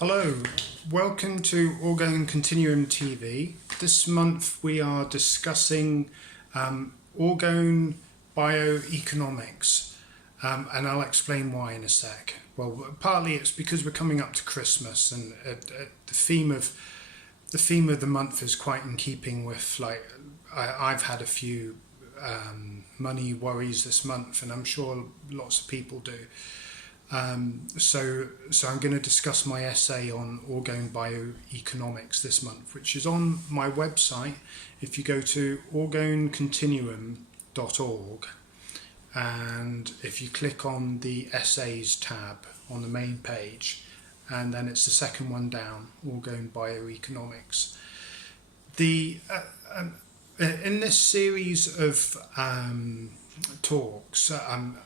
Hello, welcome to Orgone Continuum TV. This month we are discussing Orgone BioEconomics, and I'll explain why in a sec. Well, partly it's because we're coming up to Christmas, and the theme of the month is quite in keeping with, like, I've had a few money worries this month, and I'm sure lots of people do. So I'm going to discuss my essay on Orgone BioEconomics this month, which is on my website. If you go to orgonecontinuum.org, and if you click on the essays tab on the main page, and then it's the second one down, Orgone BioEconomics. In this series of talks, I'm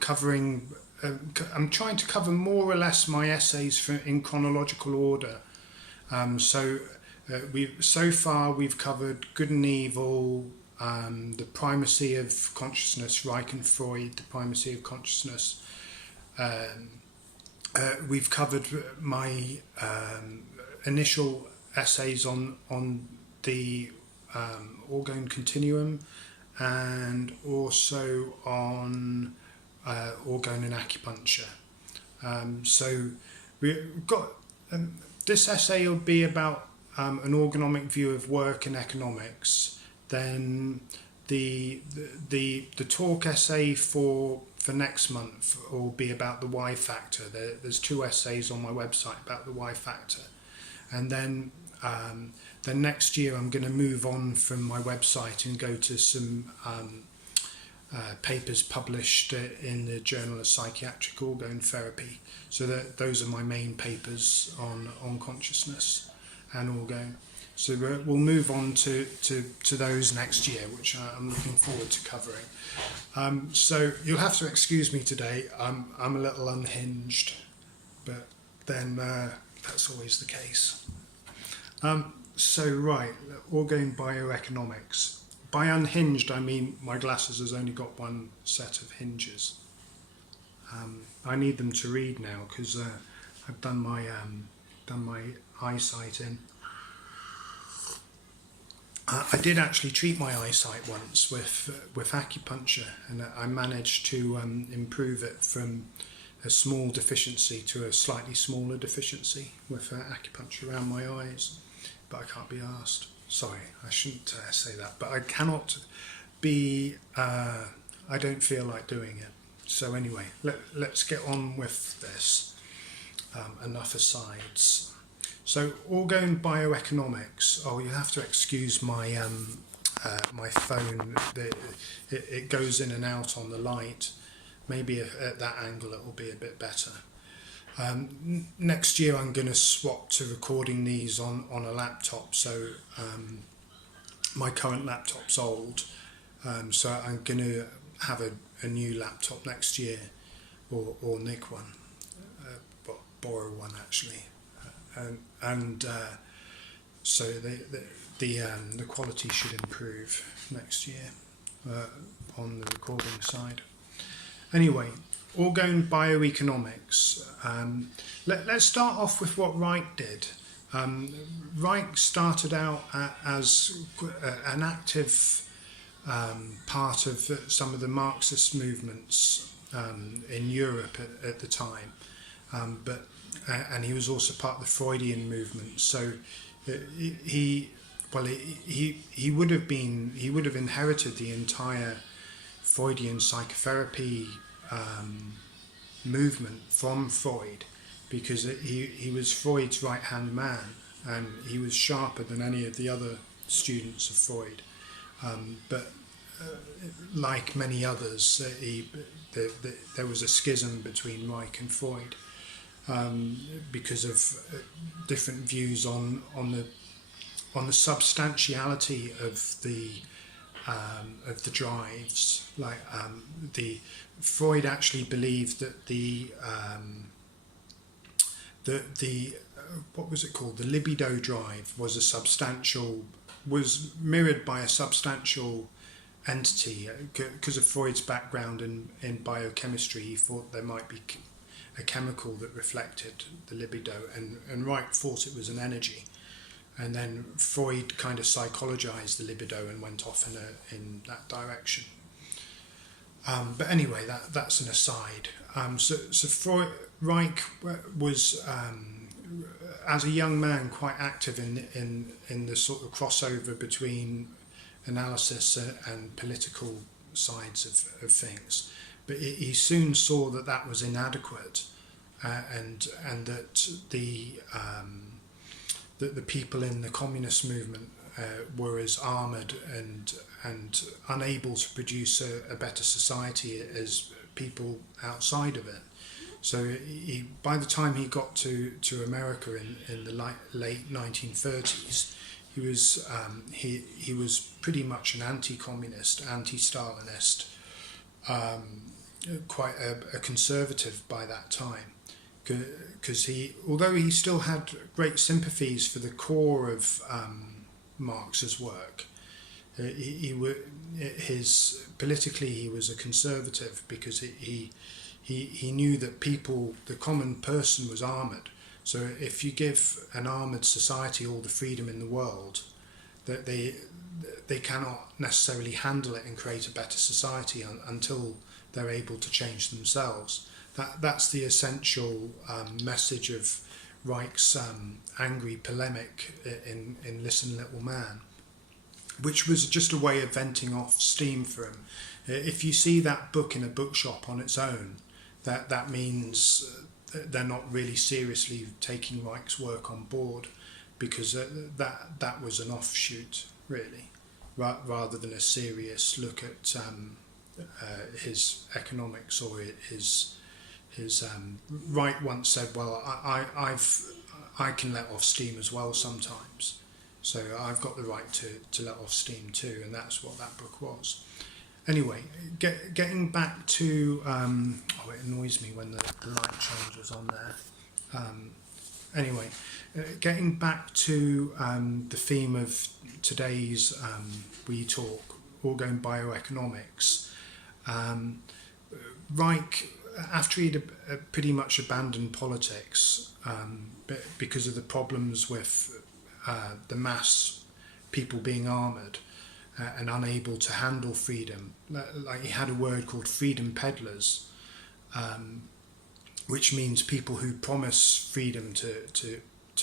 covering. I'm trying to cover more or less my essays in chronological order. So far we've covered good and evil, the primacy of consciousness, Reich and Freud, the primacy of consciousness. We've covered my initial essays on the Orgone Continuum, and also on Orgone and acupuncture. So we've got this essay will be about an orgonomic view of work and economics. Then the talk essay for next month will be about the Y factor. There's two essays on my website about the Y factor, and then next year I'm going to move on from my website and go to some papers published in the Journal of Psychiatric Orgone Therapy. So those are my main papers on consciousness and orgone. So we'll move on to those next year, which I'm looking forward to covering. So you'll have to excuse me today. I'm a little unhinged, but then that's always the case. Right, Orgone BioEconomics. By unhinged, I mean my glasses has only got one set of hinges. I need them to read now because I've done my eyesight in. I did actually treat my eyesight once with acupuncture, and I managed to improve it from a small deficiency to a slightly smaller deficiency with acupuncture around my eyes, but I can't be asked. Sorry, I shouldn't say that, but I cannot be, I don't feel like doing it. So anyway, let's get on with this. Enough asides. So Orgone BioEconomics. Oh, you have to excuse my my phone. It goes in and out on the light. Maybe at that angle it will be a bit better. Next year I'm going to swap to recording these on a laptop, so my current laptop's old, so I'm going to have a new laptop next year, or nick one, borrow one actually, so the quality should improve next year on the recording side. Anyway, Orgone BioEconomics. Let's start off with what Reich did. Reich started out as an active part of some of the Marxist movements in Europe at the time, and he was also part of the Freudian movement. So he would have inherited the entire Freudian psychotherapy movement from Freud, because he was Freud's right-hand man, and he was sharper than any of the other students of Freud. But like many others, there was a schism between Reich and Freud because of different views on the substantiality of the drives. Like Freud actually believed that the what was it called? The libido drive was mirrored by a substantial entity. Because of Freud's background in biochemistry, he thought there might be a chemical that reflected the libido, and Reich thought it was an energy. And then Freud kind of psychologized the libido and went off in that direction. But anyway, that's an aside. So Reich was, as a young man, quite active in the sort of crossover between analysis and political sides of things. But he soon saw that was inadequate, and that the people in the communist movement were as armoured and unable to produce a better society as people outside of it. So by the time he got to America in the late 1930s, he was pretty much an anti-communist, anti-Stalinist, quite a conservative by that time. Because although he still had great sympathies for the core of Marx's work, politically he was a conservative, because he knew that the common person was armoured. So if you give an armoured society all the freedom in the world, that they cannot necessarily handle it and create a better society until they're able to change themselves. That's the essential message of Reich's angry polemic in Listen Little Man, which was just a way of venting off steam for him. If you see that book in a bookshop on its own, that means they're not really seriously taking Reich's work on board, because that was an offshoot, really, rather than a serious look at his economics or his Reich once said, well, I can let off steam as well sometimes, so I've got the right to let off steam too, and that's what that book was. Anyway, getting back to it annoys me when the light changes on there. Anyway, getting back to the theme of today's We Talk, Orgone BioEconomics. Reich, after he'd pretty much abandoned politics because of the problems with the mass people being armoured and unable to handle freedom, like he had a word called freedom peddlers, which means people who promise freedom to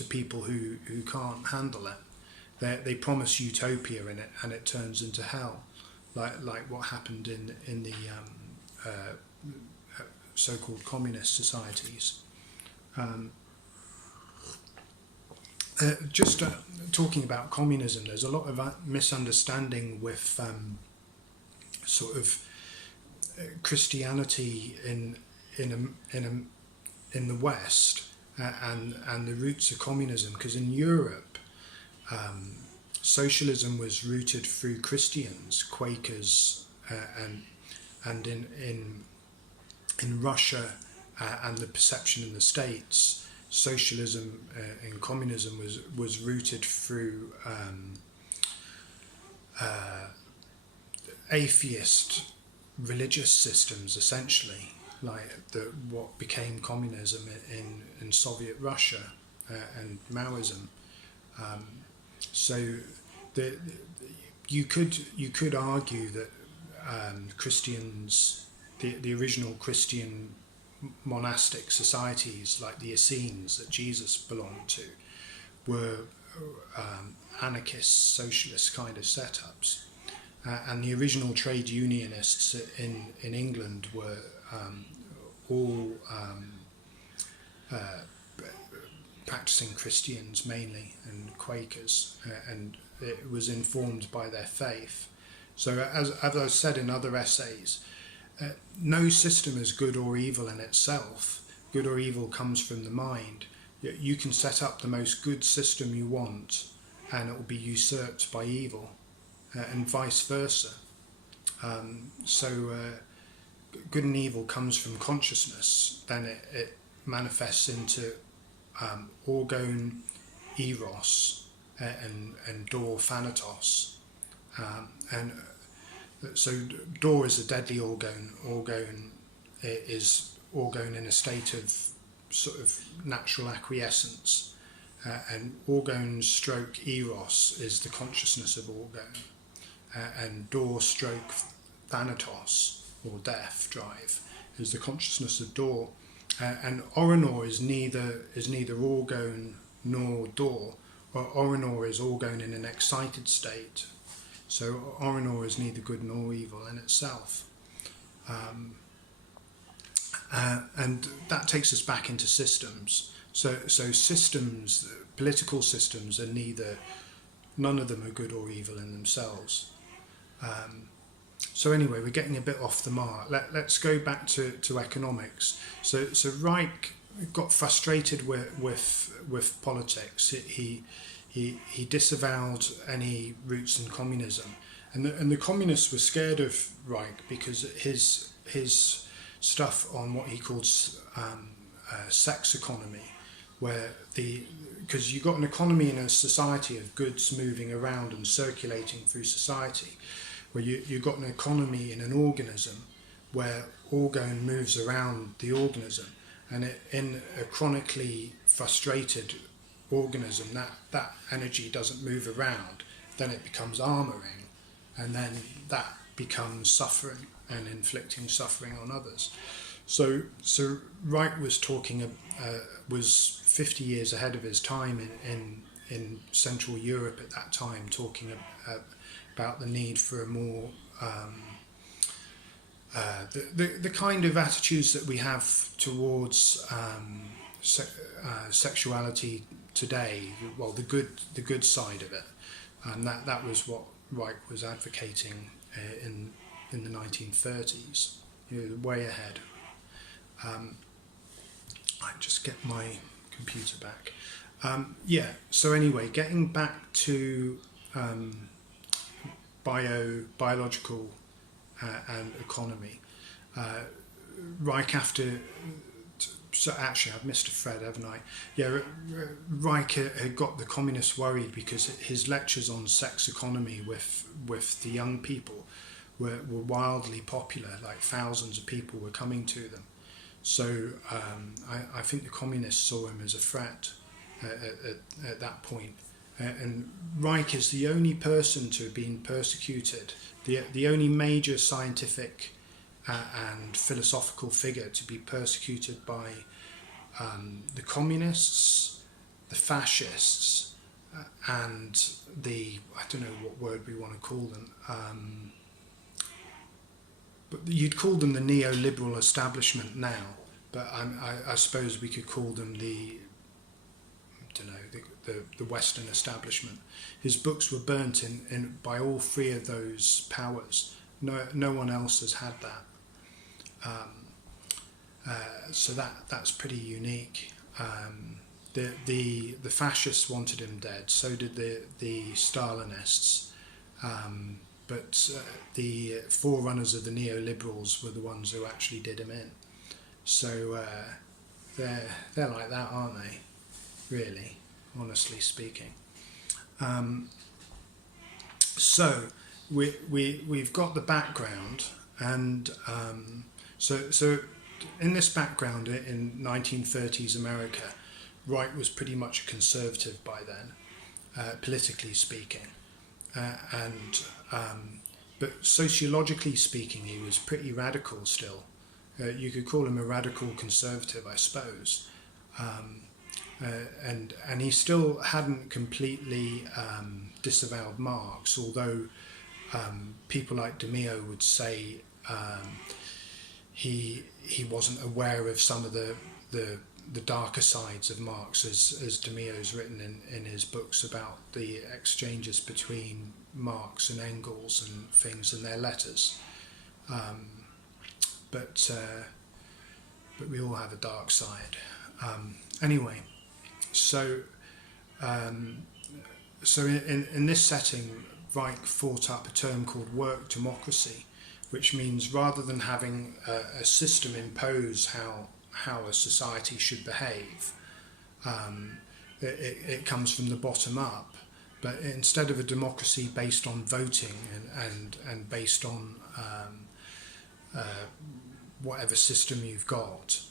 people who can't handle it. They promise utopia in it, and it turns into hell, like what happened in the so-called communist societies. Just talking about communism, there's a lot of misunderstanding with sort of Christianity in the West and the roots of communism, because in Europe socialism was rooted through Christians, Quakers, and in Russia and the perception in the States, socialism and communism was rooted through atheist religious systems, essentially, like what became communism in Soviet Russia and Maoism. So you could argue that Christians, the original Christian monastic societies like the Essenes that Jesus belonged to, were anarchist, socialist kind of setups, and the original trade unionists in England were all practicing Christians mainly, and Quakers, and it was informed by their faith. So as I've said in other essays, no system is good or evil in itself. Good or evil comes from the mind. You can set up the most good system you want, and it will be usurped by evil, and vice versa. So good and evil comes from consciousness. Then it manifests into orgone, eros, and dor, thanatos, and so dor is a deadly orgone. Orgone is Orgone in a state of sort of natural acquiescence, and Orgone stroke Eros is the consciousness of Orgone, and Dor stroke Thanatos, or death drive, is the consciousness of Dor, and Orinor is neither Orgone nor Dor. Orinor is Orgone in an excited state, so Orinor is neither good nor evil in itself. And that takes us back into systems. So systems, political systems, are none of them are good or evil in themselves. So anyway, we're getting a bit off the mark. Let's go back to economics. So Reich got frustrated with politics. He disavowed any roots in communism, and the communists were scared of Reich because his stuff on what he called sex economy, because you've got an economy in a society of goods moving around and circulating through society, where you've got an economy in an organism where orgone moves around the organism, and in a chronically frustrated organism, that energy doesn't move around, then it becomes armouring, and then that becomes suffering and inflicting suffering on others. So Reich was was 50 years ahead of his time in Central Europe at that time, talking about the need for a more the kind of attitudes that we have towards sexuality today. Well, the good side of it, and that was what Reich was advocating in the 1930s. Way ahead. I just get my computer back. So anyway, getting back to biological and economy. Reich so actually I've missed a thread, haven't I? Yeah, Reich had got the communists worried because his lectures on sex economy with the young people were wildly popular. Like thousands of people were coming to them. So I think the communists saw him as a threat at that point. And Reich is the only person to have been persecuted, the only major scientific and philosophical figure to be persecuted by the communists, the fascists, and I don't know what word we want to call them, but you'd call them the neoliberal establishment now, but I suppose we could call them the Western establishment. His books were burnt in by all three of those powers. No one else has had that. So that's pretty unique. The fascists wanted him dead. So did the Stalinists. But the forerunners of the neoliberals were the ones who actually did him in. So they're like that, aren't they? Really, honestly speaking. So we've got the background, and so in this background in 1930s America, Reich was pretty much a conservative by then, politically speaking, but sociologically speaking, he was pretty radical still. You could call him a radical conservative, I suppose. And he still hadn't completely disavowed Marx, although people like De Meo would say he wasn't aware of some of the darker sides of Marx, as De Meo's written in his books about the exchanges between Marx and Engels and things in their letters. But we all have a dark side. Anyway. So in this setting, Reich thought up a term called work democracy, which means rather than having a system impose how a society should behave, it comes from the bottom up. But instead of a democracy based on voting and based on whatever system you've got.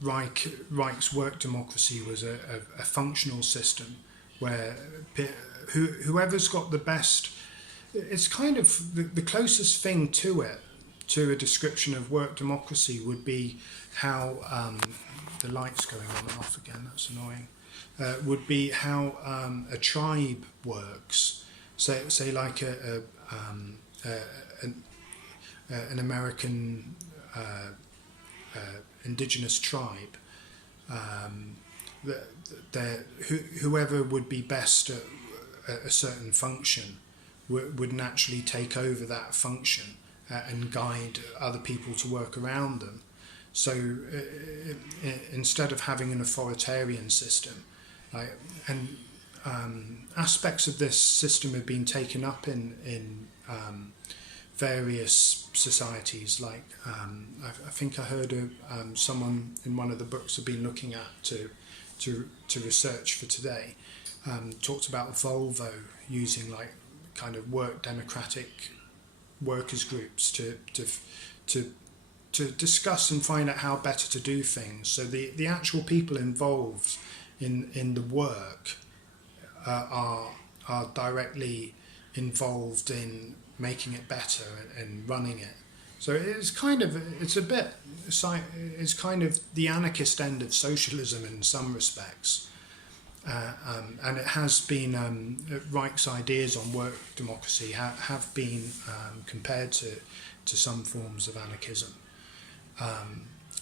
Reich's work democracy was a functional system where whoever's got the best, it's kind of the closest thing to it, to a description of work democracy would be how, the light's going on and off again, that's annoying, would be how a tribe works. Say like an American indigenous tribe, whoever would be best at a certain function would naturally take over that function and guide other people to work around them. So instead of having an authoritarian system, aspects of this system have been taken up in various societies. Like I think I heard someone in one of the books I've been looking at to research for today talked about Volvo using like kind of work democratic workers groups to discuss and find out how better to do things. So the actual people involved in the work are directly involved in making it better and running it. So it's kind of the anarchist end of socialism in some respects, and it has been Reich's ideas on work democracy have been compared to some forms of anarchism,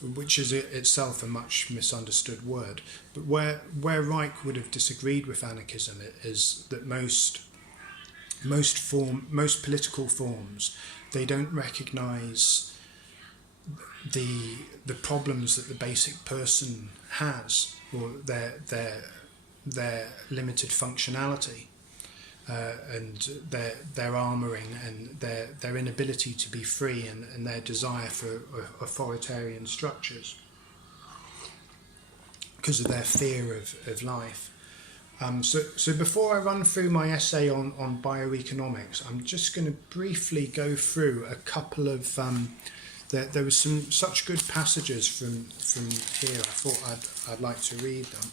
which is itself a much misunderstood word. But where Reich would have disagreed with anarchism is that most political forms, they don't recognise the problems that the basic person has, or their limited functionality, and their armouring and their inability to be free, and their desire for authoritarian structures because of their fear of life. So before I run through my essay on bioeconomics, I'm just going to briefly go through a couple of there was some such good passages from here. I thought I'd like to read them.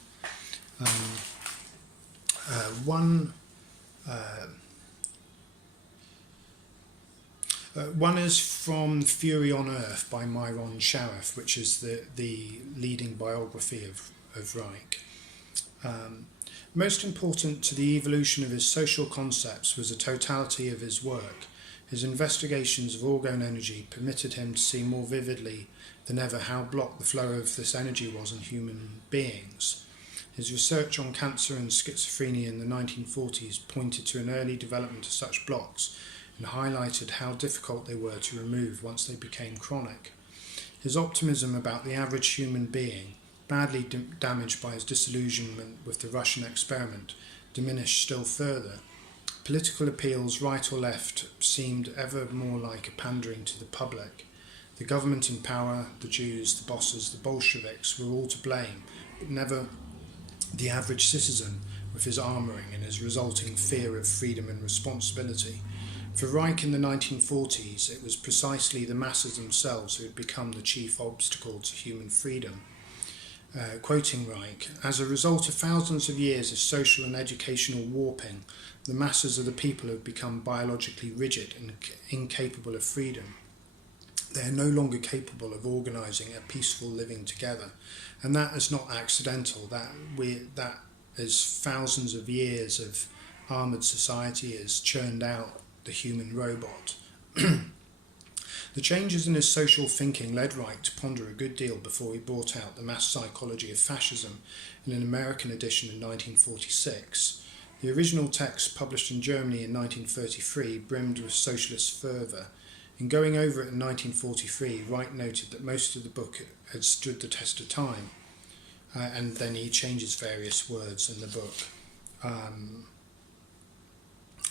One is from Fury on Earth by Myron Sharaf, which is the leading biography of Reich. Most important to the evolution of his social concepts was the totality of his work. His investigations of orgone energy permitted him to see more vividly than ever how blocked the flow of this energy was in human beings. His research on cancer and schizophrenia in the 1940s pointed to an early development of such blocks and highlighted how difficult they were to remove once they became chronic. His optimism about the average human being, badly damaged by his disillusionment with the Russian experiment, diminished still further. Political appeals, right or left, seemed ever more like a pandering to the public. The government in power, the Jews, the bosses, the Bolsheviks were all to blame, but never the average citizen with his armouring and his resulting fear of freedom and responsibility. For Reich in the 1940s, it was precisely the masses themselves who had become the chief obstacle to human freedom. Quoting Reich, as a result of thousands of years of social and educational warping, the masses of the people have become biologically rigid and incapable of freedom. They are no longer capable of organising a peaceful living together, and that is not accidental. That is thousands of years of armoured society has churned out the human robot. The changes in his social thinking led Reich to ponder a good deal before he brought out The Mass Psychology of Fascism in an American edition in 1946. The original text, published in Germany in 1933, brimmed with socialist fervour. In going over it in 1943, Reich noted that most of the book had stood the test of time, and then he changes various words in the book.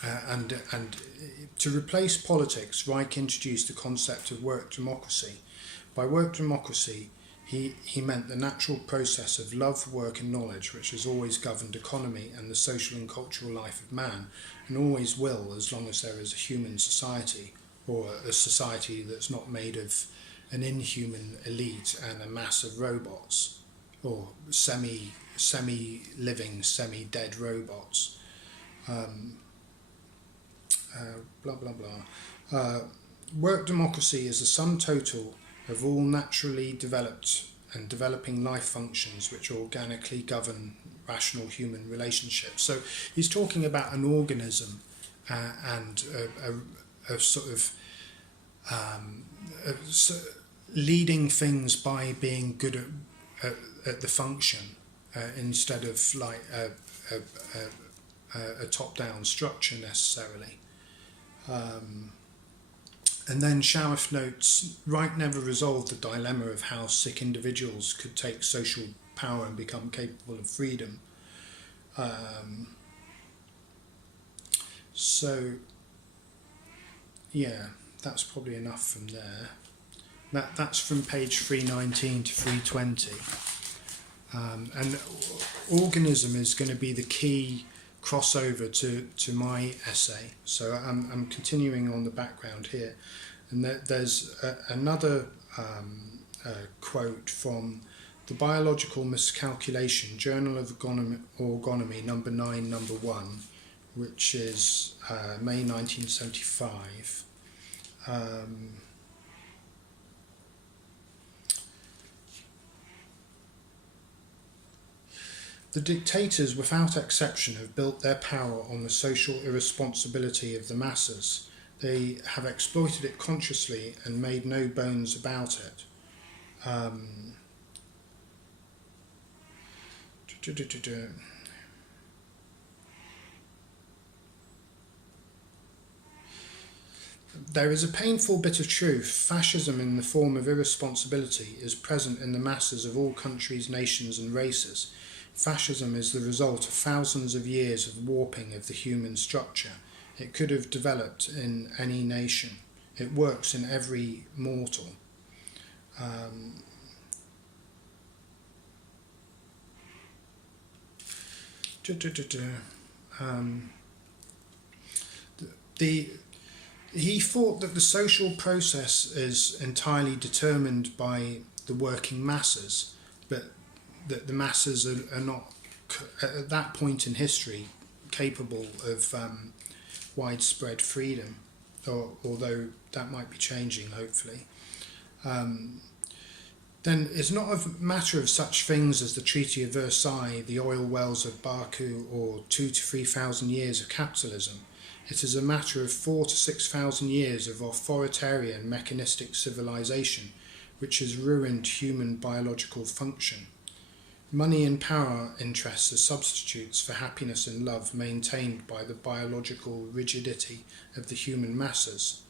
And to replace politics, Reich introduced the concept of work democracy. By work democracy, he meant the natural process of love, work and knowledge, which has always governed economy and the social and cultural life of man, and always will as long as there is a human society. or a society that's not made of an inhuman elite and a mass of robots, or semi-living, semi-dead robots. Blah blah blah. Work democracy is the sum total of all naturally developed and developing life functions which organically govern rational human relationships. So he's talking about an organism and a sort of leading things by being good at the function instead of like a top-down structure necessarily. And then Sharaf notes, Wright never resolved the dilemma of how sick individuals could take social power and become capable of freedom. So, yeah, that's probably enough from there. That's from page 319 to 320. And organism is going to be the key crossover to my essay. So I'm continuing on the background here. And there's another quote from The Biological Miscalculation, Journal of Orgone, number 9, number 1, which is May 1975. The dictators, without exception, have built their power on the social irresponsibility of the masses. They have exploited it consciously and made no bones about it. There is a painful bit of truth. Fascism in the form of irresponsibility is present in the masses of all countries, nations and races. Fascism is the result of thousands of years of warping of the human structure. It could have developed in any nation. It works in every mortal. He thought that the social process is entirely determined by the working masses, but that the masses are not, at that point in history, capable of widespread freedom, although that might be changing, hopefully. Then it's not a matter of such things as the Treaty of Versailles, the oil wells of Baku, or 2,000 to 3,000 years of capitalism. It is a matter of 4,000 to 6,000 years of authoritarian mechanistic civilization, which has ruined human biological function. Money and power interests are substitutes for happiness and love maintained by the biological rigidity of the human masses.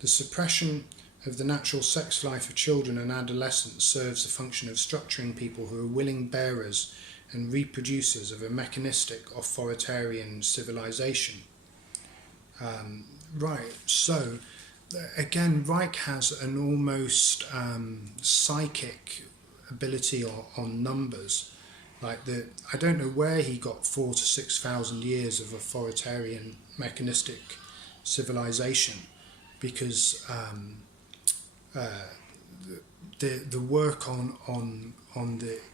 The suppression of the natural sex life of children and adolescents serves the function of structuring people who are willing bearers and reproducers of a mechanistic authoritarian civilization. Right, so again, Reich has an almost psychic ability on numbers. Like I don't know where he got 4,000 to 6,000 years of authoritarian mechanistic civilization, because the work on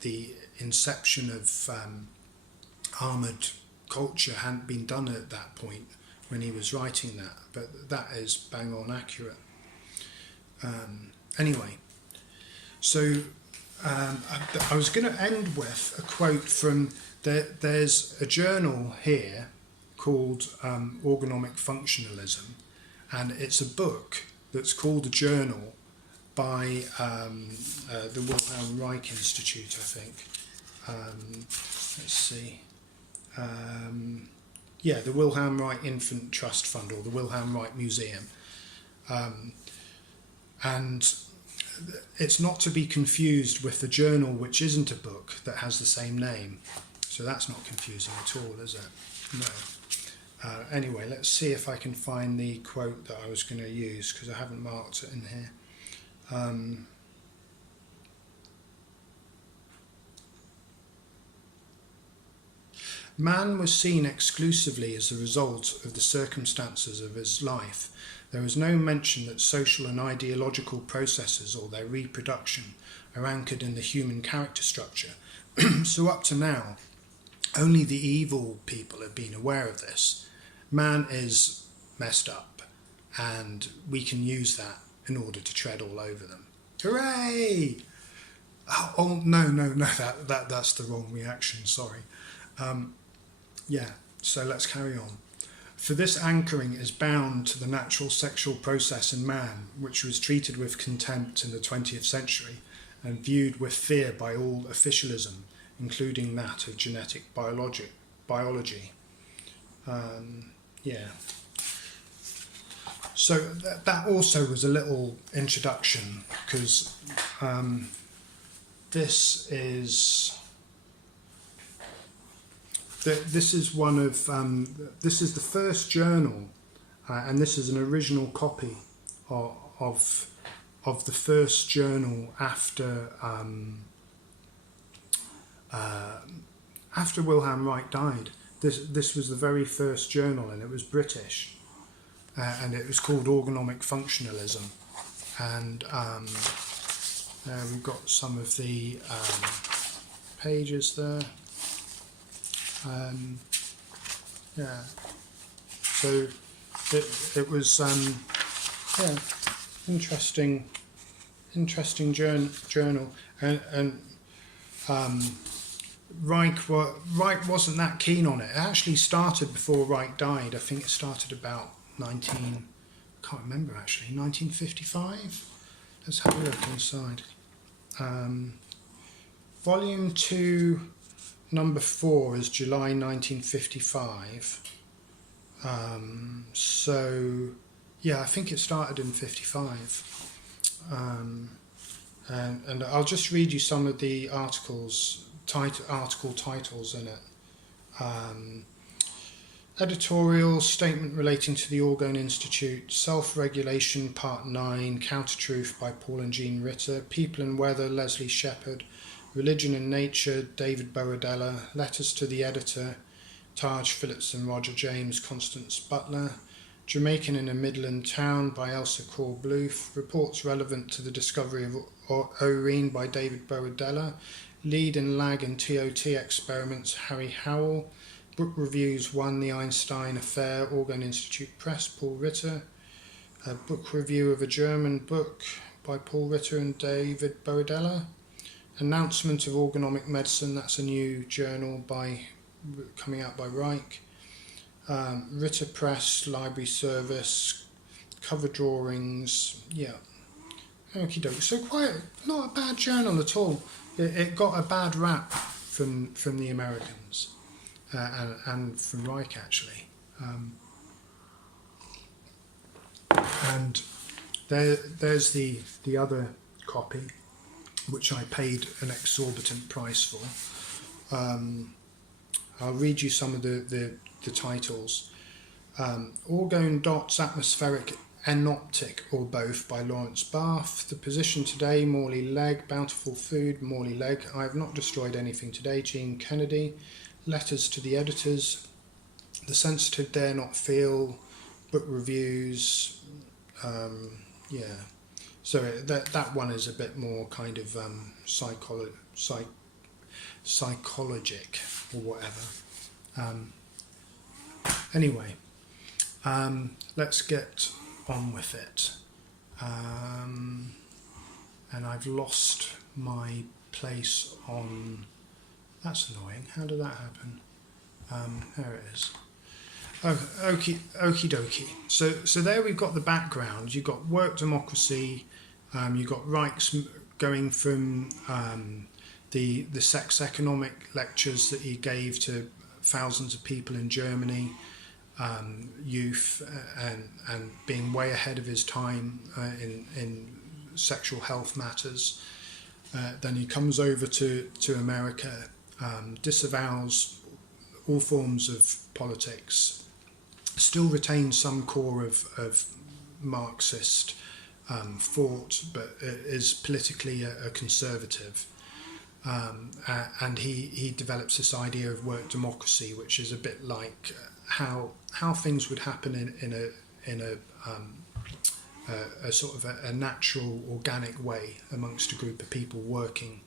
the inception of armoured culture hadn't been done at that point when he was writing that, but that is bang on accurate. Anyway, so I was going to end with a quote from there's a journal here called Orgonomic Functionalism, and it's a book that's called a journal by the Wilhelm Reich Institute, I think. Let's see. Yeah, the Wilhelm Reich Infant Trust Fund, or the Wilhelm Reich Museum. And it's not to be confused with the journal, which isn't a book, that has the same name. So that's not confusing at all, is it? No. Anyway, let's see if I can find the quote that I was going to use, because I haven't marked it in here. Man was seen exclusively as a result of the circumstances of his life. There is no mention that social and ideological processes or their reproduction are anchored in the human character structure. So up to now, only the evil people have been aware of this. Man is messed up, and we can use that in order to tread all over them. Hooray! Oh no, that's the wrong reaction, sorry. So let's carry on. For this anchoring is bound to the natural sexual process in man, which was treated with contempt in the 20th century and viewed with fear by all officialism, including that of genetic biology. So that also was a little introduction, because this is one of this is the first journal, and this is an original copy of the first journal after Wilhelm Reich died. This was the very first journal, and it was British, and it was called Orgonomic Functionalism, and we've got some of the pages there. So it was interesting journal, and Reich wasn't that keen on it. It actually started before Reich died. I think it started about 1955. Let's have a look inside. Volume 2, number 4 is July 1955. So yeah, I think it started in 55. And I'll just read you some of the article titles in it. Editorial statement relating to the Orgone Institute, Self-Regulation Part 9, Counter-Truth by Paul and Jean Ritter, People and Weather, Leslie Shepard, Religion and Nature, David Boadella, Letters to the Editor, Taj Phillips and Roger James, Constance Butler, Jamaican in a Midland Town by Elsa Corbloof, Reports Relevant to the Discovery of Orine by David Boadella, Lead and Lag in TOT Experiments, Harry Howell, Book Reviews 1, The Einstein Affair, Orgone Institute Press, Paul Ritter, a book review of a German book by Paul Ritter and David Boadella, Announcement of Orgonomic Medicine, that's a new journal coming out by Reich, Ritter Press, Library Service, cover drawings, okie doke. So quite not a bad journal at all. It got a bad rap from the Americans and from Reich actually. And there's the other copy, which I paid an exorbitant price for. I'll read you some of the titles. Orgone Dots, Atmospheric Enoptic, or Both, by Lawrence Barth. The Position Today, Morley Legg. Bountiful Food, Morley Legg. I Have Not Destroyed Anything Today, Gene Kennedy. Letters to the Editors. The Sensitive Dare Not Feel. Book Reviews. So that one is a bit more kind of psychologic or whatever. Anyway, let's get on with it. And I've lost my place on... That's annoying. How did that happen? There it is. Oh, okie dokie. So there we've got the background. You've got work democracy. You've got Reich's going from the sex economic lectures that he gave to thousands of people in Germany, youth, and being way ahead of his time in sexual health matters. Then he comes over to America, disavows all forms of politics, still retains some core of Marxist thought, but is politically a conservative. and he develops this idea of work democracy, which is a bit like how things would happen in a sort of a natural, organic way amongst a group of people working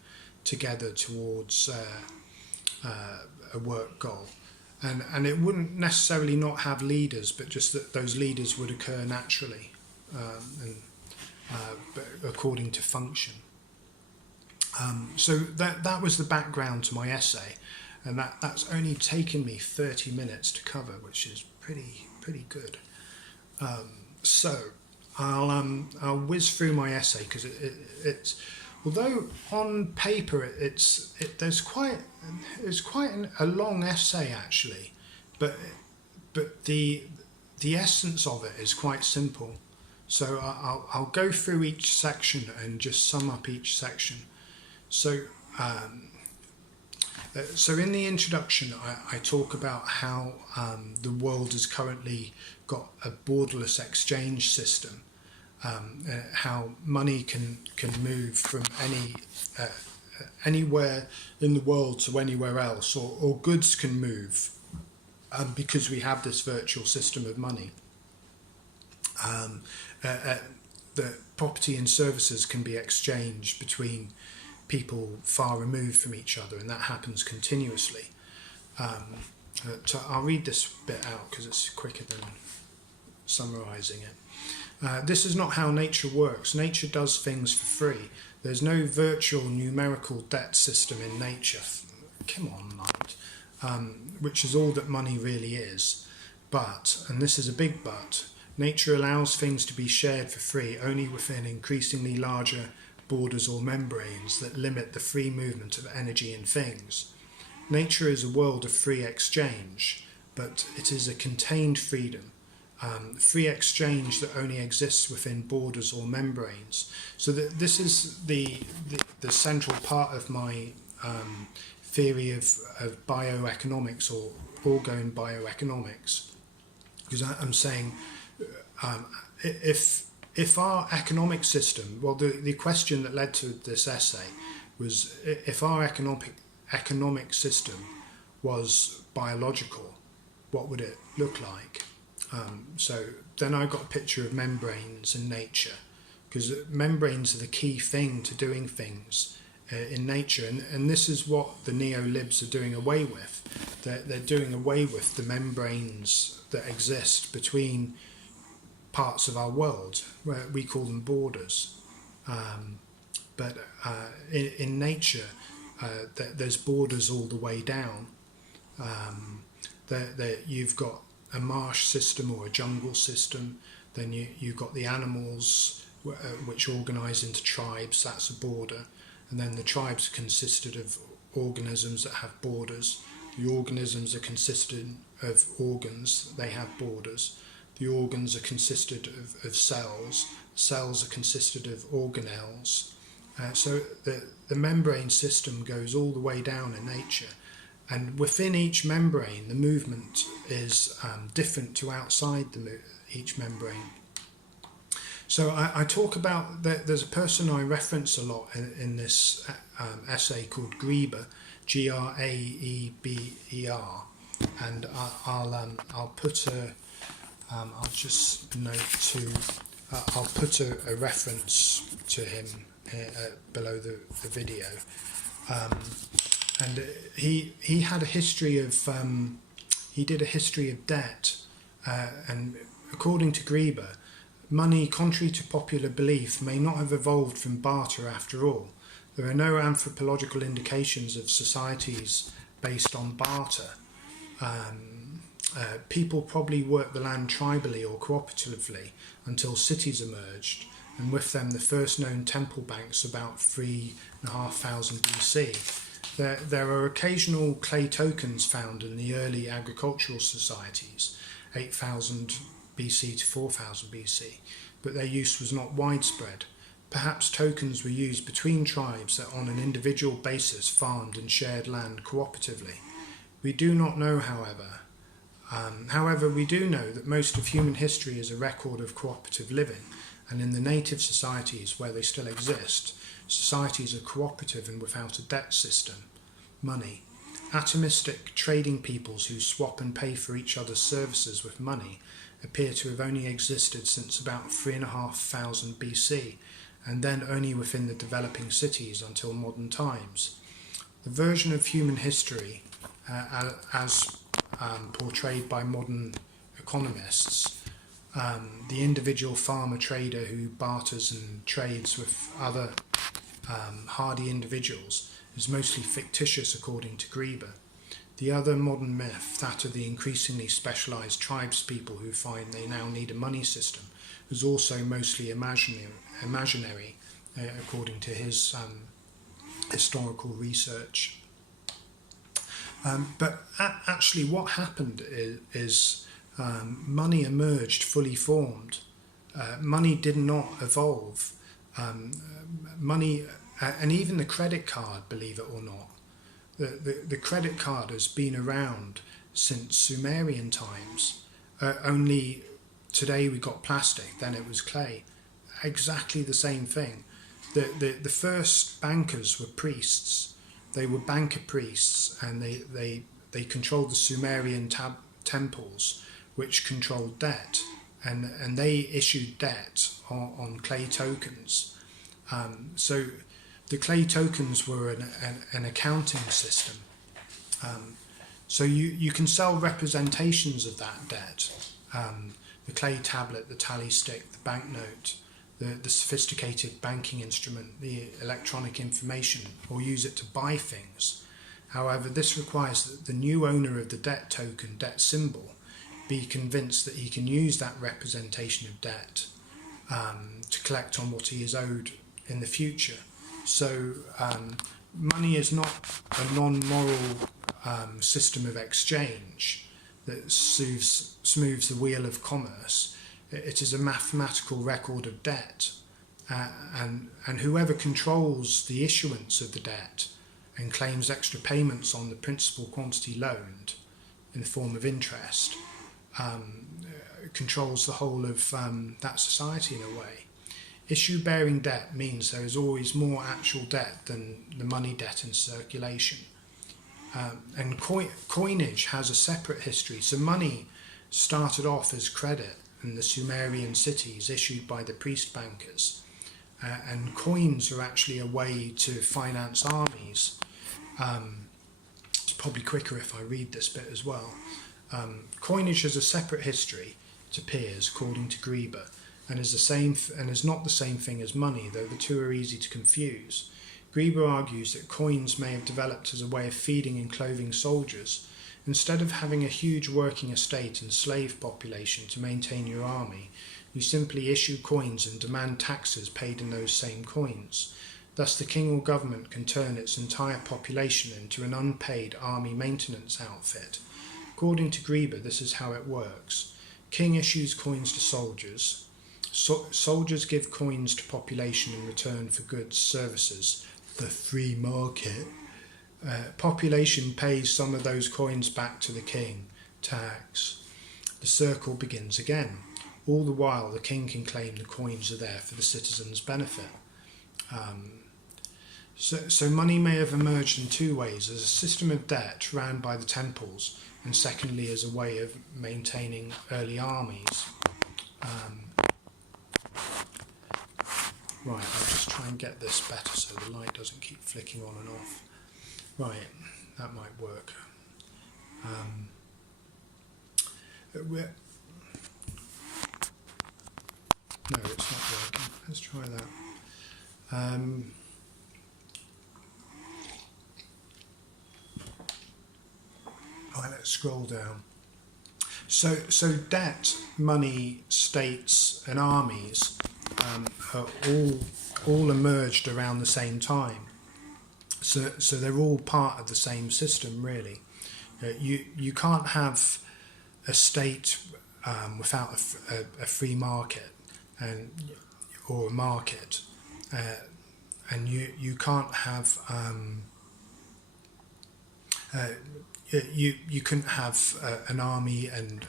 together towards a work goal. And it wouldn't necessarily not have leaders, but just that those leaders would occur naturally but according to function. So that was the background to my essay, and that's only taken me 30 minutes to cover, which is pretty good. So I'll whiz through my essay because it's although on paper there's quite a long essay actually, but the essence of it is quite simple. So I'll go through each section and just sum up each section. So in the introduction, I talk about how the world has currently got a borderless exchange system, how money can move from anywhere in the world to anywhere else, or goods can move because we have this virtual system of money. The property and services can be exchanged between people far removed from each other, and that happens continuously. So I'll read this bit out because it's quicker than summarising it. This is not how nature works. Nature does things for free. There's no virtual numerical debt system in nature. Come on, mate. Which is all that money really is. But, and this is a big but, nature allows things to be shared for free only within increasingly larger borders or membranes that limit the free movement of energy and things. Nature is a world of free exchange, but it is a contained freedom, free exchange that only exists within borders or membranes. So this is the central part of my theory of bioeconomics, or Orgone bioeconomics, because I'm saying if our economic system, well, the question that led to this essay was if our economic system was biological, what would it look like? So then I got a picture of membranes in nature, because membranes are the key thing to doing things in nature, and this is what the neo-libs are doing away with. They're doing away with the membranes that exist between parts of our world, where we call them borders. But in nature, there's borders all the way down. You've got a marsh system or a jungle system, then you've got the animals which organise into tribes, that's a border, and then the tribes are consisted of organisms that have borders. The organisms are consisted of organs, they have borders. The organs are consisted of cells. Cells are consisted of organelles. So the membrane system goes all the way down in nature. And within each membrane, the movement is different to outside each membrane. So I talk about, there's a person I reference a lot in this essay called Graeber, Graeber, and I'll put I'll just note to, I'll put a reference to him below the video. And he had a history of, he did a history of debt, and according to Graeber, money, contrary to popular belief, may not have evolved from barter after all. There are no anthropological indications of societies based on barter. People probably worked the land tribally or cooperatively until cities emerged, and with them the first known temple banks about 3,500 BC. There are occasional clay tokens found in the early agricultural societies, 8,000 BC to 4,000 BC, but their use was not widespread. Perhaps tokens were used between tribes that on an individual basis farmed and shared land cooperatively. We do not know, however. However, we do know that most of human history is a record of cooperative living, and in the native societies where they still exist, Societies are cooperative and without a debt system. Money. Atomistic trading peoples who swap and pay for each other's services with money appear to have only existed since about 3,500 BC, and then only within the developing cities until modern times. The version of human history, as portrayed by modern economists, the individual farmer trader who barters and trades with other hardy individuals, is mostly fictitious according to Grieber. The other modern myth, that of the increasingly specialised tribespeople who find they now need a money system, is also mostly imaginary according to his historical research. But actually what happened is money emerged fully formed. Money did not evolve. Money, and even the credit card, believe it or not, the credit card has been around since Sumerian times. Only today we got plastic, then it was clay. Exactly the same thing. The first bankers were priests. They were banker priests, and they controlled the Sumerian temples, which controlled debt, and they issued debt on clay tokens. So the clay tokens were an accounting system. So you can sell representations of that debt. The clay tablet, the tally stick, the banknote, the sophisticated banking instrument, the electronic information, or use it to buy things. However, this requires that the new owner of the debt token, debt symbol, be convinced that he can use that representation of debt to collect on what he is owed in the future. So money is not a non-moral system of exchange that smooths the wheel of commerce. It is a mathematical record of debt, and whoever controls the issuance of the debt and claims extra payments on the principal quantity loaned in the form of interest controls the whole of that society in a way. Issue-bearing debt means there is always more actual debt than the money debt in circulation. And coinage has a separate history. So money started off as credit in the Sumerian cities issued by the priest bankers. And coins are actually a way to finance armies. It's probably quicker if I read this bit as well. Coinage has a separate history, it appears, according to Grieber, and is not the same thing as money, though the two are easy to confuse. Grieber argues that coins may have developed as a way of feeding and clothing soldiers. Instead of having a huge working estate and slave population to maintain your army, you simply issue coins and demand taxes paid in those same coins. Thus the king or government can turn its entire population into an unpaid army maintenance outfit. According to Grieber, this is how it works. King issues coins to soldiers. Soldiers give coins to population in return for goods, services, the free market. Population pays some of those coins back to the king, tax. The circle begins again. All the while the king can claim the coins are there for the citizens' benefit. So money may have emerged in two ways: as a system of debt ran by the temples, and secondly as a way of maintaining early armies. Right, I'll just try and get this better so the light doesn't keep flicking on and off. Right, that might work. No, it's not working. Let's try that. Right, let's scroll down. So debt, money, states and armies are all emerged around the same time. So they're all part of the same system, really. You can't have a state without a free market or a market, and you can't have you couldn't have an army and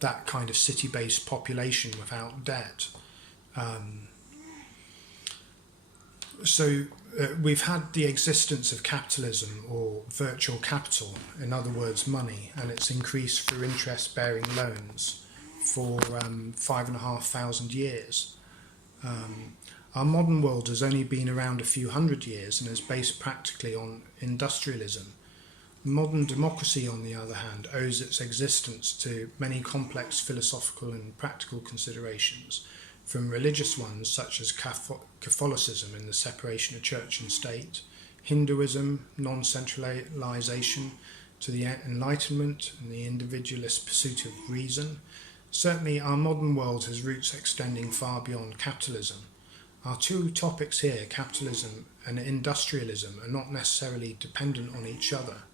that kind of city-based population without debt. We've had the existence of capitalism or virtual capital, in other words, money, and it's increased through interest-bearing loans for 5,500 years. Our modern world has only been around a few hundred years and is based practically on industrialism. Modern democracy, on the other hand, owes its existence to many complex philosophical and practical considerations, from religious ones such as Catholicism and the separation of church and state, Hinduism, non-centralization, to the Enlightenment and the individualist pursuit of reason. Certainly our modern world has roots extending far beyond capitalism. Our two topics here, capitalism and industrialism, are not necessarily dependent on each other.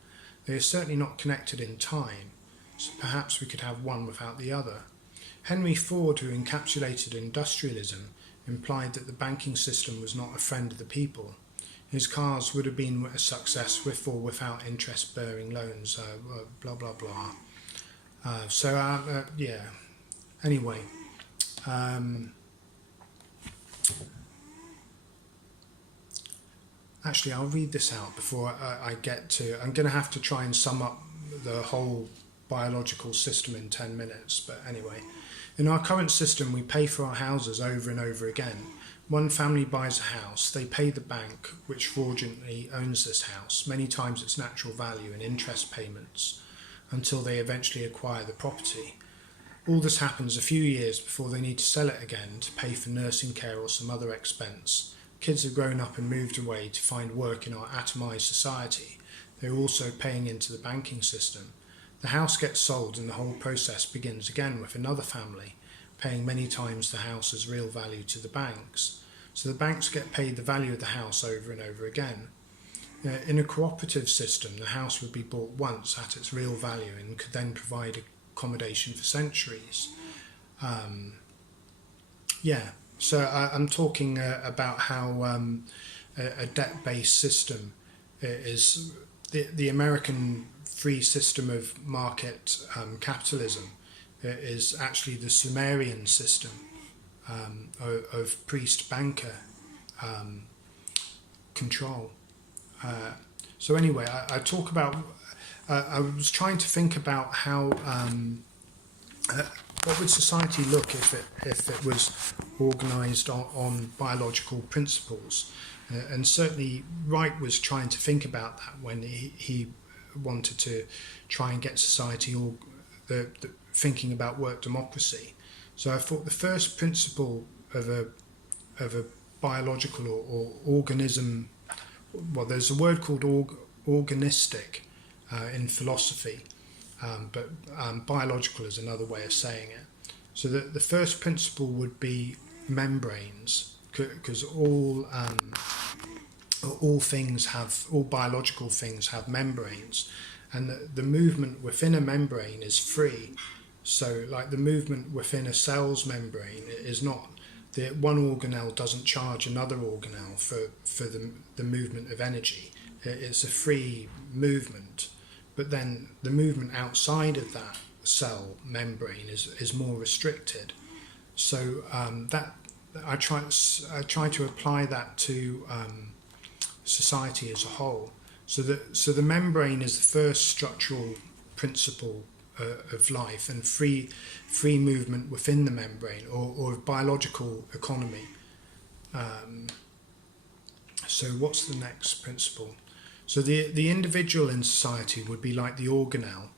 They are certainly not connected in time, so perhaps we could have one without the other. Henry Ford, who encapsulated industrialism, implied that the banking system was not a friend of the people. His cars would have been a success with or without interest-bearing loans, blah, blah, blah. Anyway. Actually, I'll read this out before I get to... I'm going to have to try and sum up the whole biological system in 10 minutes, but anyway. In our current system, we pay for our houses over and over again. One family buys a house, they pay the bank, which fraudulently owns this house, many times its natural value in interest payments, until they eventually acquire the property. All this happens a few years before they need to sell it again to pay for nursing care or some other expense. Kids have grown up and moved away to find work in our atomised society. They're also paying into the banking system. The house gets sold and the whole process begins again with another family, paying many times the house's real value to the banks. So the banks get paid the value of the house over and over again. In a cooperative system, the house would be bought once at its real value and could then provide accommodation for centuries. So I'm talking about how a debt-based system is the American free system of market capitalism is actually the Sumerian system of priest-banker control. So anyway, I talk about... I was trying to think about how... what would society look if it was organised on biological principles? And certainly Wright was trying to think about that when he wanted to try and get society all thinking about work democracy. So I thought the first principle of a biological or organism, well, there's a word called organistic in philosophy, but biological is another way of saying it. So the first principle would be membranes, because all biological things have membranes, and the movement within a membrane is free. So like the movement within a cell's membrane is not, the one organelle doesn't charge another organelle for the movement of energy. It's a free movement, but then the movement outside of that cell membrane is more restricted. So that I try to apply that to society as a whole. So the membrane is the first structural principle of life, and free movement within the membrane, or biological economy. So what's the next principle? So the individual in society would be like the organelle.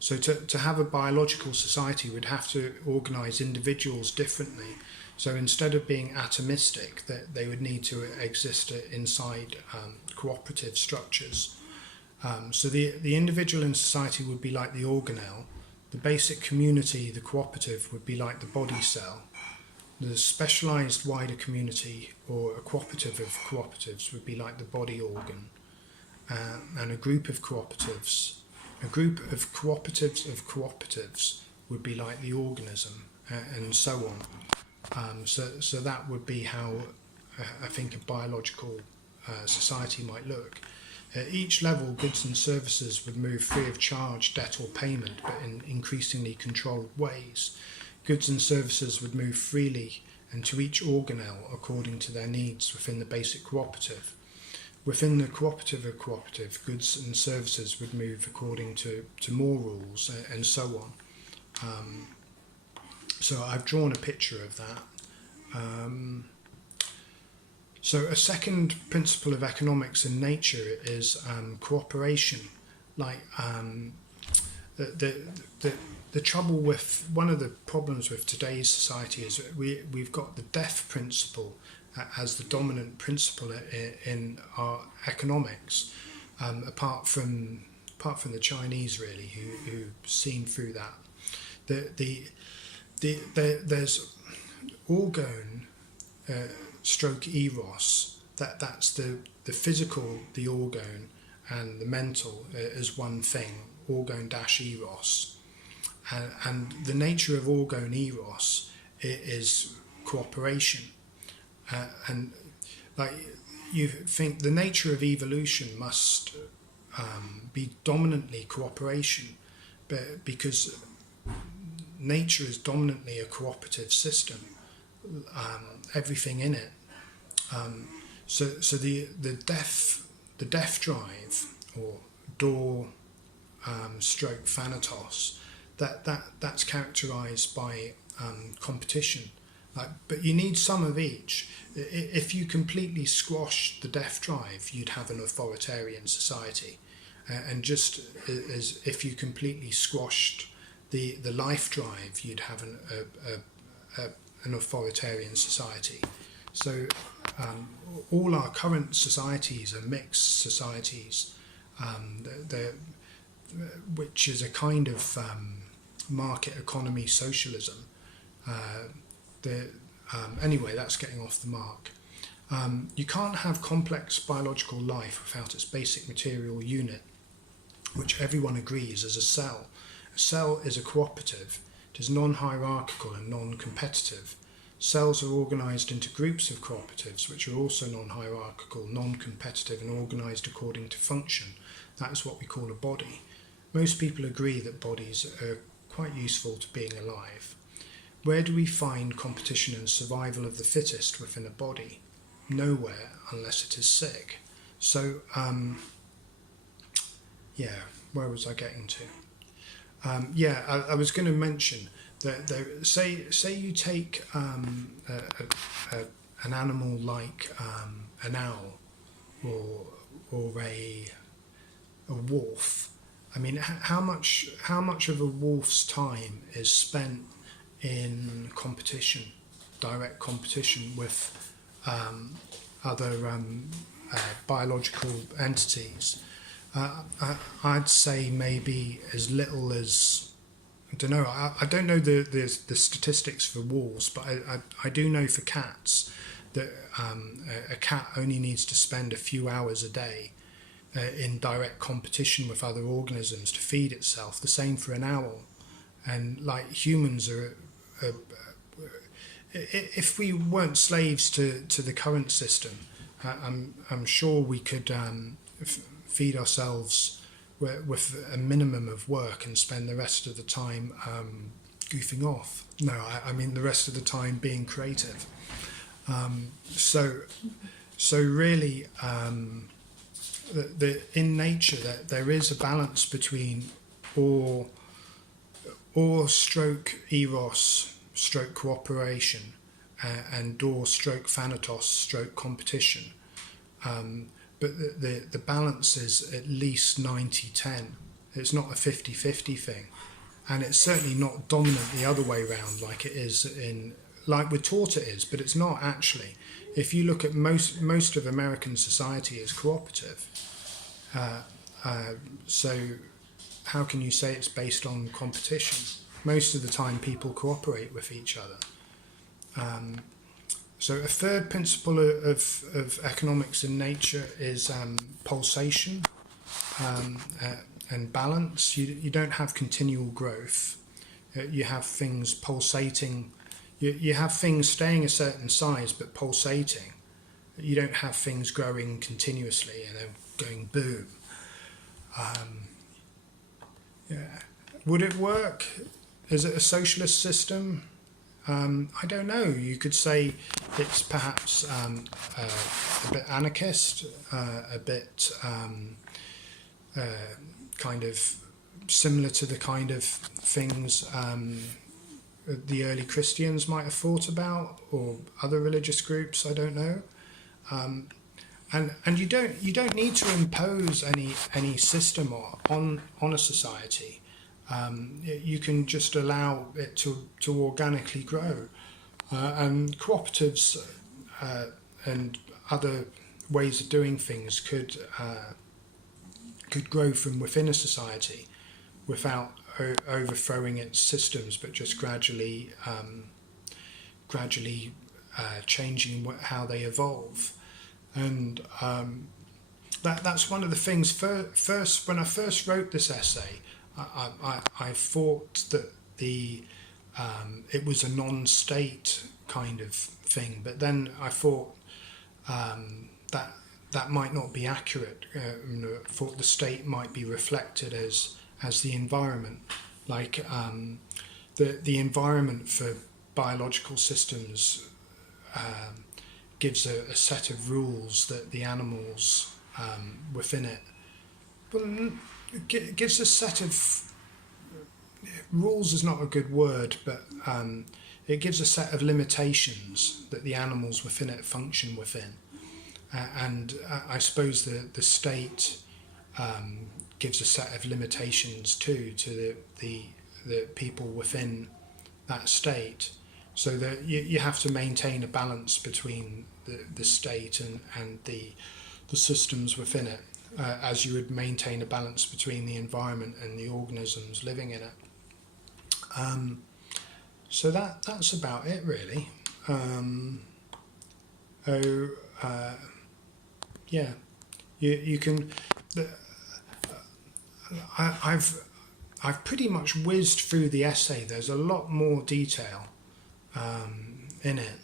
So to have a biological society, we'd have to organise individuals differently. So instead of being atomistic, they would need to exist inside cooperative structures. So the individual in society would be like the organelle. The basic community, the cooperative, would be like the body cell. The specialised wider community, or a cooperative of cooperatives, would be like the body organ. And a group of cooperatives of cooperatives would be like the organism, and so on. So that would be how I think a biological society might look. At each level, goods and services would move free of charge, debt or payment, but in increasingly controlled ways. Goods and services would move freely and to each organelle according to their needs within the basic cooperative. Within the cooperative of cooperative, goods and services would move according to more rules and so on. So I've drawn a picture of that. So a second principle of economics in nature is cooperation. Like the trouble with, one of the problems with today's society is we've got the death principle as the dominant principle in our economics, apart from the Chinese really, who've seen through that. There's Orgone stroke eros, that's the physical, the orgone, and the mental as one thing, orgone dash eros. And the nature of orgone eros is cooperation. And like you think the nature of evolution must be dominantly cooperation, but because nature is dominantly a cooperative system, everything in it. So the death drive, or door stroke thanatos, that's characterized by competition. But you need some of each. If you completely squashed the death drive, you'd have an authoritarian society. And just as if you completely squashed the life drive, you'd have an authoritarian society. So all our current societies are mixed societies, which is a kind of market economy socialism. Anyway, that's getting off the mark. You can't have complex biological life without its basic material unit, which everyone agrees is a cell. A cell is a cooperative. It is non-hierarchical and non-competitive. Cells are organised into groups of cooperatives, which are also non-hierarchical, non-competitive, and organised according to function. That is what we call a body. Most people agree that bodies are quite useful to being alive. Where do we find competition and survival of the fittest within a body? Nowhere, unless it is sick. So, where was I getting to? I was going to mention that say you take an animal like an owl or a wolf. I mean, how much of a wolf's time is spent in competition, direct competition with other biological entities? I'd say maybe as little as, I don't know. I don't know the statistics for wolves, but I do know for cats that a cat only needs to spend a few hours a day in direct competition with other organisms to feed itself. The same for an owl. And like humans are if we weren't slaves to the current system, I'm sure we could feed ourselves with a minimum of work and spend the rest of the time goofing off. No, I mean the rest of the time being creative. So really, in nature that there is a balance between or stroke eros stroke cooperation and door stroke thanatos stroke competition. But the balance is at least 90-10. It's not a 50-50 thing. And it's certainly not dominant the other way around like it is like we're taught it is, but it's not actually. If you look at most of American society is cooperative. So how can you say it's based on competition? Most of the time people cooperate with each other. So a third principle of economics in nature is pulsation and balance. You don't have continual growth. You have things pulsating. You have things staying a certain size but pulsating. You don't have things growing continuously and then going boom. Would it work? Is it a socialist system? I don't know. You could say it's perhaps a bit anarchist, a bit kind of similar to the kind of things the early Christians might have thought about, or other religious groups. I don't know. And you don't need to impose any system on a society. You can just allow it to organically grow, and cooperatives and other ways of doing things could grow from within a society without overthrowing its systems, but just gradually changing how they evolve. And that's one of the things. First, when I first wrote this essay, I thought that it was a non-state kind of thing, but then I thought that might not be accurate. I thought the state might be reflected as the environment, like the environment for biological systems gives a set of rules that the animals within it. Well, it gives a set of rules is not a good word, but it gives a set of limitations that the animals within it function within. And I suppose the state gives a set of limitations too to the people within that state, so that you have to maintain a balance between the state and the systems within it, as you would maintain a balance between the environment and the organisms living in it. So that's about it, really. Yeah, you can. I've pretty much whizzed through the essay. There's a lot more detail in it,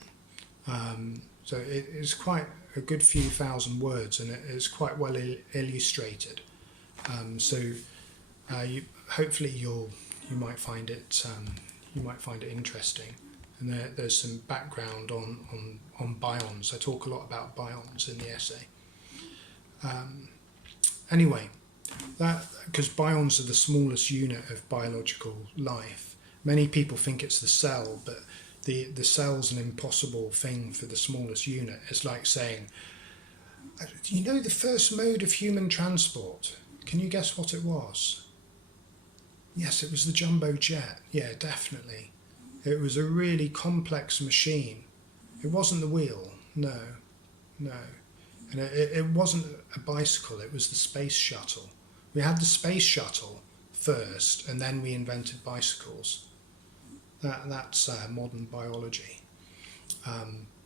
so it's quite a good few thousand words, and it's quite well illustrated. So hopefully you might find it interesting. And there's some background on bions. I talk a lot about bions in the essay. Anyway, because bions are the smallest unit of biological life. Many people think it's the cell, but the cell's an impossible thing for the smallest unit. It's like saying, you know, the first mode of human transport, can you guess what it was? Yes, it was the jumbo jet. Yeah, definitely. It was a really complex machine. It wasn't the wheel, no. And it wasn't a bicycle, it was the space shuttle. We had the space shuttle first, and then we invented bicycles. That's modern biology.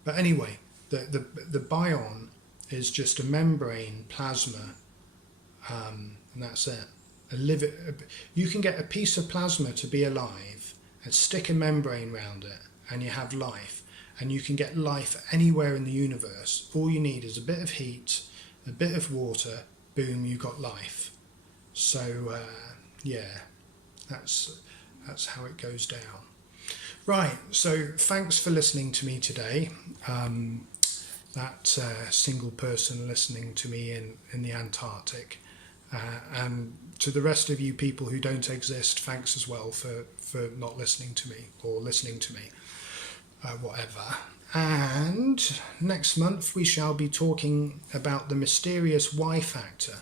But anyway, the bion is just a membrane plasma, and that's it. You can get a piece of plasma to be alive and stick a membrane around it, and you have life. And you can get life anywhere in the universe. All you need is a bit of heat, a bit of water, boom, you got life. So yeah, that's how it goes down. Right, so thanks for listening to me today. That single person listening to me in the Antarctic. And to the rest of you people who don't exist, thanks as well for not listening to me, or listening to me, whatever. And next month we shall be talking about the mysterious Y factor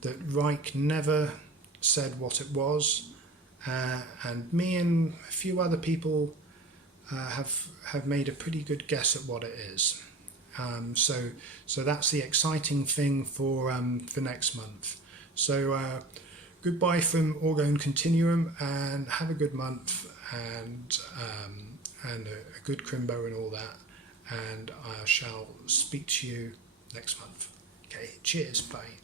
that Reich never said what it was, and me and a few other people have made a pretty good guess at what it is. So that's the exciting thing for next month. So goodbye from Orgone Continuum, and have a good month, and a good crimbo and all that. And I shall speak to you next month. Okay, cheers, bye.